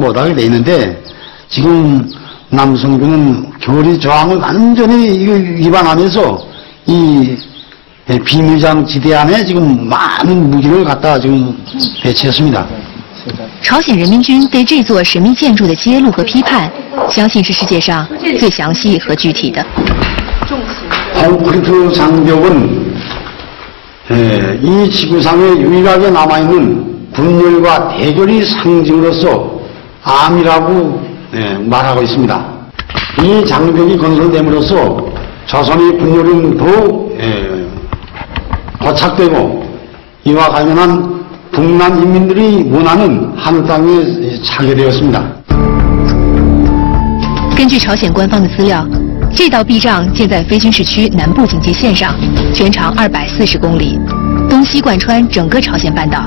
못하게 돼 있는데 지금 남성군은 교리 조항을 완전히 위반하면서 이 비무장 지대 안에 지금 많은 무기를 갖다 지금 배치했습니다. 朝鲜人民军对这座神秘建筑的揭露和批判，相信是世界上最详细和具体的。 콘크리트 장벽은 이 지구상에 유일하게 남아있는 분열과 대결의 상징으로서 암이라고 말하고 있습니다. 이 장벽이 건설됨으로써 조선의 분열은 더욱 고착되고 이와 관련한 북남 인민들이 원하는 한 땅에 차게 되었습니다. 根据朝鲜官方的资料，这道壁障建在非军事区南部警戒线上，全长240公里，东西贯穿整个朝鲜半岛。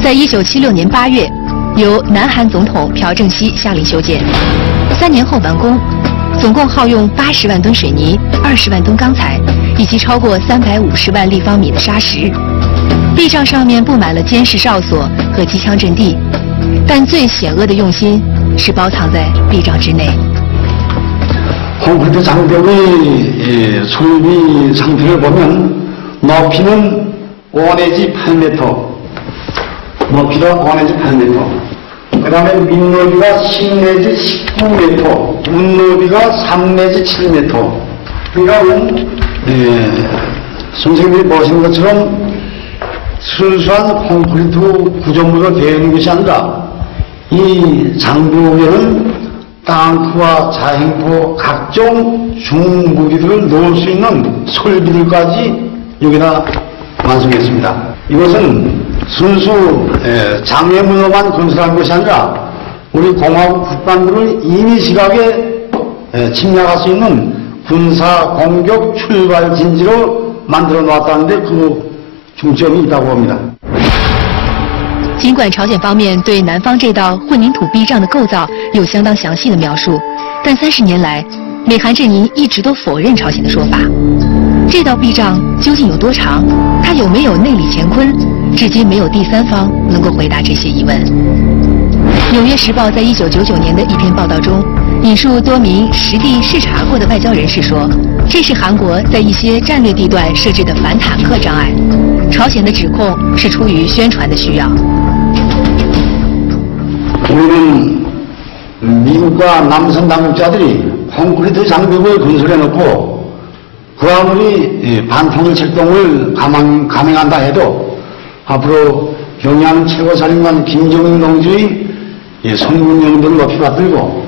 在1976年8月，由南韩总统朴正熙下令修建，3年后完工，总共耗用80万吨水泥、20万吨钢材，以及超过350万立方米的砂石。壁障上面布满了监视哨所和机枪阵地，但最险恶的用心是包藏在壁障之内。 콘크리트 장벽의 설비 상태를 보면 높이는 5 내지 8m, 높이가 5 내지 8m, 그 다음에 밑높이가 10 내지 19m, 문높이가 3 내지 7m. 그러니까 선생님들이 보시는 것처럼 순수한 콘크리트 구조물로 되어 있는 것이 아니라 이 장벽에는 탱크와 자행포 각종 중무기들을 넣을 수 있는 설비들까지 여기다 완성했습니다. 이것은 순수 장애물로만 건설한 것이 아니라 우리 공화국 국방부를 임의시각에 침략할 수 있는 군사 공격 출발 진지로 만들어 놓았다는데 그 중점이 있다고 봅니다. 尽管朝鲜方面对南方这道混凝土壁障的构造有相当详细的描述，但30年来，美韩阵营一直都否认朝鲜的说法。这道壁障究竟有多长？它有没有内里乾坤？至今没有第三方能够回答这些疑问。《纽约时报》在1999年的一篇报道中，引述多名实地视察过的外交人士说，这是韩国在一些战略地段设置的反坦克障碍。朝鲜的指控是出于宣传的需要。 우리는 미국과 남선 당국자들이 콘크리트 장벽을 건설해놓고 그 아무리 반통일 책동을 감행한다 해도 앞으로 평양 최고사령관 김정일 동지의 선군령들을 높이 받들고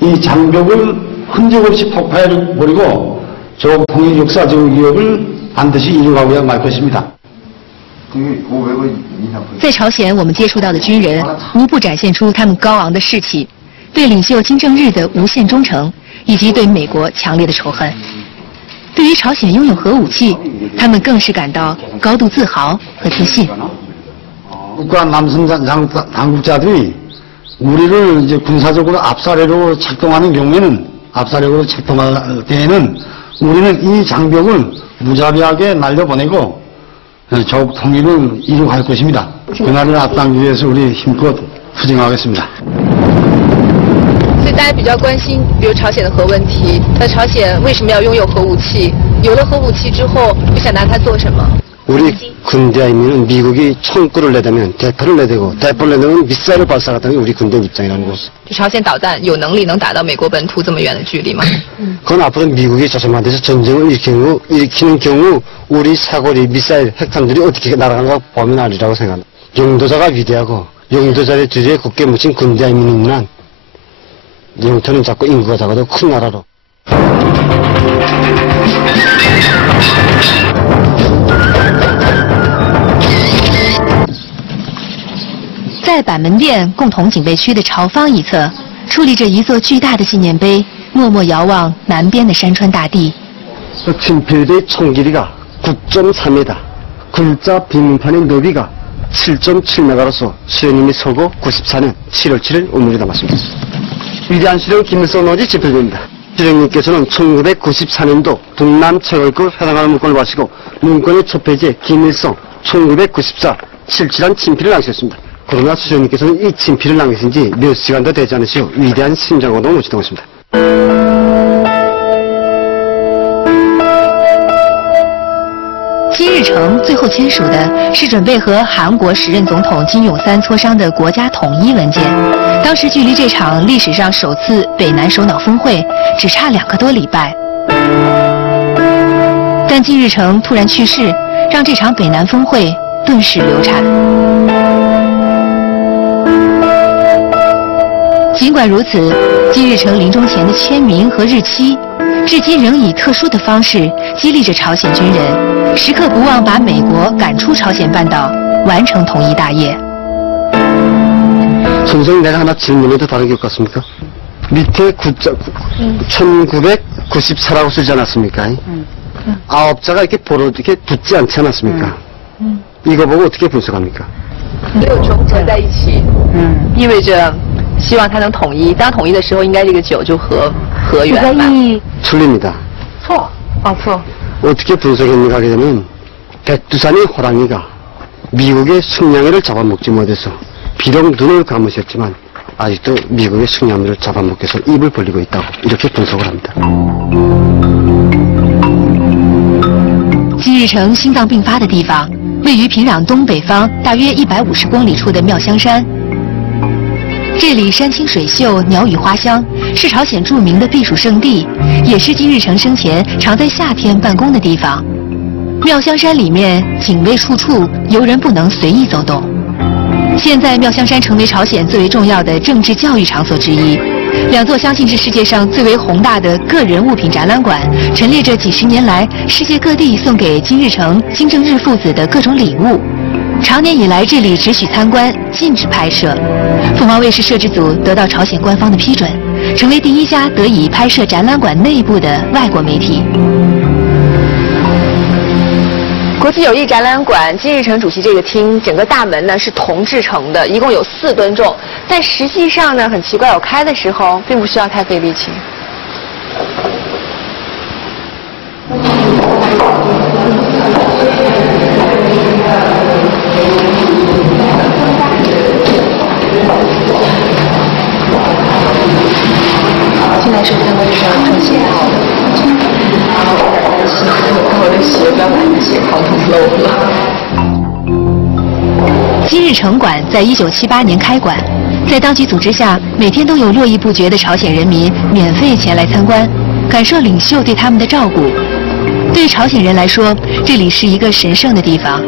이 장벽을 흔적 없이 폭파해버리고 조통일 역사적 기업을 반드시 이루어가고야 말 것입니다. 在朝鲜，我们接触到的军人无不展现出他们高昂的士气，对领袖金正日的无限忠诚，以及对美国强烈的仇恨。对于朝鲜拥有核武器，他们更是感到高度自豪和自信。 국가 남선 당국자들이 우리를 이제 군사적으로 압사력으로 작동하는 경우에는 압사력으로 작동할 때에는 우리는 이 장벽을 무자비하게 날려보내고 조국 통일을 이루할 것입니다. 그날을 앞당기기 위해서 우리 힘껏 투쟁하겠습니다. 所以大家比较关心，比如朝鲜的核问题。那朝鲜为什么要拥有核武器？有了核武器之后，又想拿它做什么？ 우리 군대이면 미국이 총구를 내대면 대포를 내대고 대포를 내대면 미사일을 발사하다는 우리 군대 입장이라는 거죠. 朝鲜导弹有能力能打到美国本土这么远的距离吗？ 그건 앞으로 미국이 조선한테서 전쟁을 일으키는 경우 우리 사거리 미사일 핵탄들이 어떻게 날아가는가 보면 알리라고 생각합니다. 용도자가 위대하고 용도자의 뒤에 굳게 묻힌 군대이면은 한 영토는 작고 인구가 작아도 큰 나라로. 在板门店共同警备区的朝方一侧，矗立着一座巨大的纪念碑，默默遥望南边的山川大地。 친필대의 총길이가 9.3m, 글자 빈문판의 너비가 7.7m로서 수령님이 서고 94년 7월 7일 오늘이 남았습니다. 위대한 수령 김일성 노지 집필대입니다. 수령님께서는 1994년도 북남 최고급 해당하는 문건을 마시고 문건의 첫 페이지에 김일성 1994 77한 친필을 남기셨습니다. 코로나 수장님께서는 이 친필을 남기신 지 몇 시간도 되지 않으시오 위대한 심장운동을 주동했습니다. 金日成最后签署的是准备和韩国时任总统金泳三磋商的国家统一文件，当时距离这场历史上首次北南首脑峰会只差2个多礼拜。但金日成突然去世，让这场北南峰会顿时流产。尽管如此，金日成临终前的签名和日期，至今仍以特殊的方式激励着朝鲜军人，时刻不忘把美国赶出朝鲜半岛，完成统一大业。 선생님 내가 하나 질문해도 다르게 같습니까? 밑에 1994라고 쓰지 않았습니까? 9자가 이렇게 이렇게 붙지 않지 않았습니까? 이거 보고 어떻게 분석합니까? 没有重合在一起，意味着希望它能统一。当统一的时候，应该这个9就合圆吧？ 틀립니다. 错，错。 어떻게 분석합니까? 하게 되면 백두산의 호랑이가 미국의 식량을 잡아먹지 못해서 비록 눈을 감으셨지만 아직도 미국의 식량을 잡아먹기 위해서 입을 벌리고 있다고 이렇게 분석을 합니다. 金日成心脏病发的地方位于平壤东北方大约150公里处的妙香山。这里山清水秀，鸟语花香，是朝鲜著名的避暑胜地，也是金日成生前常在夏天办公的地方。妙香山里面警卫处处，游人不能随意走动。现在妙香山成为朝鲜最为重要的政治教育场所之一。 2座相信是世界上最为宏大的个人物品展览馆，陈列着几10年来世界各地送给金日成、金正日父子的各种礼物。长年以来，这里只许参观，禁止拍摄。凤凰卫视摄制组得到朝鲜官方的批准，成为第1家得以拍摄展览馆内部的外国媒体。 国际友谊展览馆金日成主席这个厅，整个大门呢是铜制成的，一共有4吨重。但实际上呢，很奇怪，我开的时候并不需要太费力气。进来时候看到这张正写好的。 我的鞋不要把你的鞋狂弄漏了。金日成馆在1978年开馆，在当局组织下，每天都有络绎不绝的朝鲜人民免费前来参观，感受领袖对他们的照顾。对朝鲜人来说，这里是一个神圣的地方。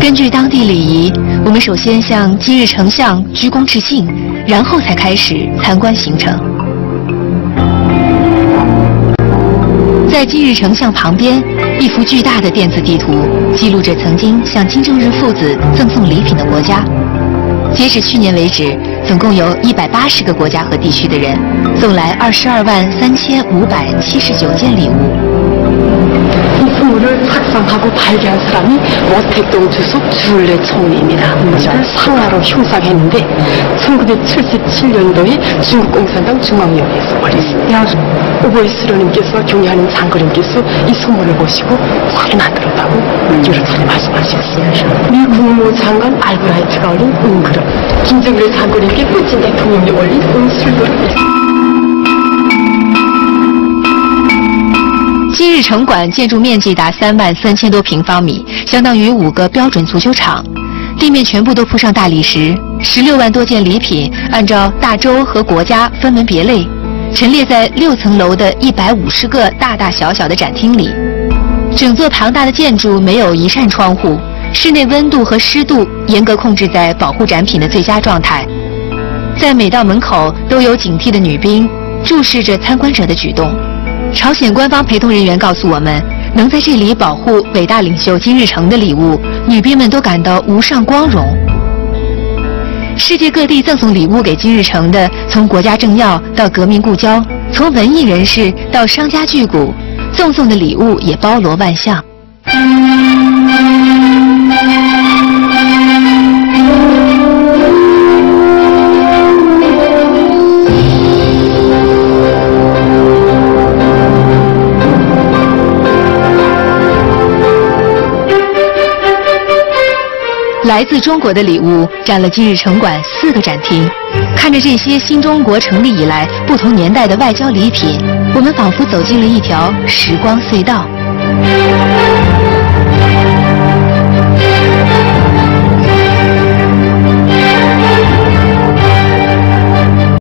根据当地礼仪，我们首先向金日成像鞠躬致敬，然后才开始参观行程。 在金日成像旁边，一幅巨大的电子地图记录着曾经向金正日父子赠送礼品的国家。截止去年为止，总共有180个国家和地区的人送来223579件礼物。 이 선물을 작성하고 발견한 사람이 모택동 주소 주울레 총리입니다. 이걸 상하로 형상했는데 1977년도에 중국 공산당 중앙위원회에서 올렸습니다. 오보이스로님께서 경의하는 장거림께서 이 선물을 보시고 잘 만들었다고 여러분이 말씀하셨습니다. 미 국무장관 알브라이트가 올린 은그릇, 김정일 장거림께 푸틴 대통령이 올린 은술그릇. 金日成馆建筑面积达33000多平方米，相当于5个标准足球场。地面全部都铺上大理石，16万多件礼品按照大洲和国家分门别类，陈列在6层楼的150个大大小小的展厅里。整座庞大的建筑没有一扇窗户，室内温度和湿度严格控制在保护展品的最佳状态。在每道门口都有警惕的女兵注视着参观者的举动。 朝鲜官方陪同人员告诉我们，能在这里保护伟大领袖金日成的礼物，女兵们都感到无上光荣。世界各地赠送礼物给金日成的，从国家政要到革命故交，从文艺人士到商家巨贾，赠送的礼物也包罗万象。 来来自中国的礼物占了今日城馆4个展厅。看着这些新中国成立以来不同年代的外交礼品，我们仿佛走进了一条时光隧道。